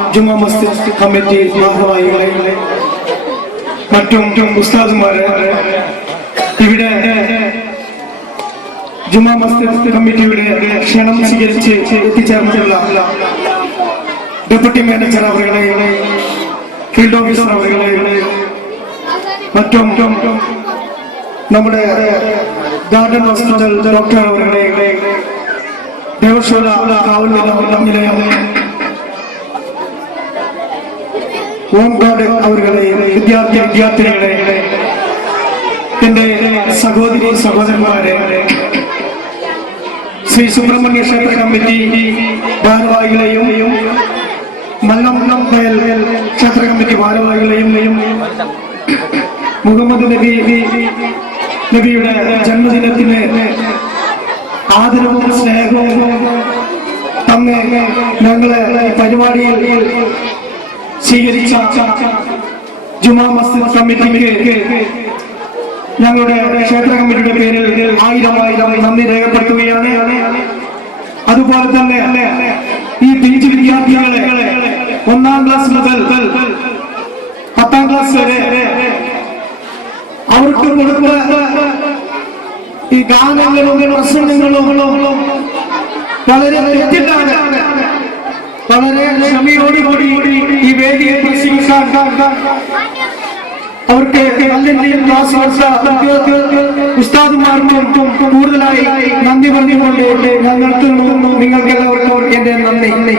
Juma Masjid committee ഭാരവാഹികളെ മറ്റും ഉസ്താദുമാരെ ഇവിടെ ജുമാ മസ്ജിദ് കമ്മിറ്റിയുടെ ക്ഷണം സ്വീകരിച്ച് എത്തിച്ചേർന്നിട്ടുള്ള ഡെപ്യൂട്ടി മാനേജർ അവരുടെ ഫീൽഡ് ഓഫീസർ അവരുടെ മറ്റും നമ്മുടെ ഗാർഡൻ ഹോസ്പിറ്റൽ ഡോക്ടർ അവരുടെ ദേവശോല കാവൽ നിലയം ഓംഗാഡ് അവരുടെ വിദ്യാർത്ഥിനികളെ എന്റെ സഹോദരി സഹോദരന്മാരെ ശ്രീ സുബ്രഹ്മണ്യ ക്ഷേത്ര കമ്മിറ്റി ഭാരവാഹികളെയും മല്ലം ക്ഷേത്ര കമ്മിറ്റി ഭാരവാഹികളെയും മുഹമ്മദ് നബിയുടെ ജന്മദിനത്തിന് ആദരവും സ്നേഹവും തന്ന് ഞങ്ങളെ പരിപാടിയിൽ സ്വീകരിച്ച ജുമാ മസ്ജിദ് കമ്മിറ്റിക്ക് ഞങ്ങളുടെ ക്ഷേത്ര കമ്മിറ്റിയുടെ പേരിൽ ആയിരം നന്ദി രേഖപ്പെടുത്തുകയാണ്. അതുപോലെ തന്നെ ഈ പിഞ്ചു വിദ്യാർത്ഥികളെ 1ാം ക്ലാസ് മുതൽ 10ാം ക്ലാസ് വരെ അവർക്ക് കൊടുക്കുന്ന ഈ ഗാനങ്ങളും പ്രസംഗങ്ങളും വളരെ തെറ്റിട്ടാണ് വളരെ ക്ഷമയോടുകൂടി ഈ വേദിയെ പ്രസംഗിക്കാൻ അവർക്ക് അല്ലെങ്കിൽ ക്ലാസ് ഉസ്താദുമാർക്കും കൂടുതലായി നന്ദി പറഞ്ഞുകൊണ്ട് ഞങ്ങൾക്ക് നിങ്ങൾക്ക് എല്ലാവർക്കും എന്റെ നന്ദി.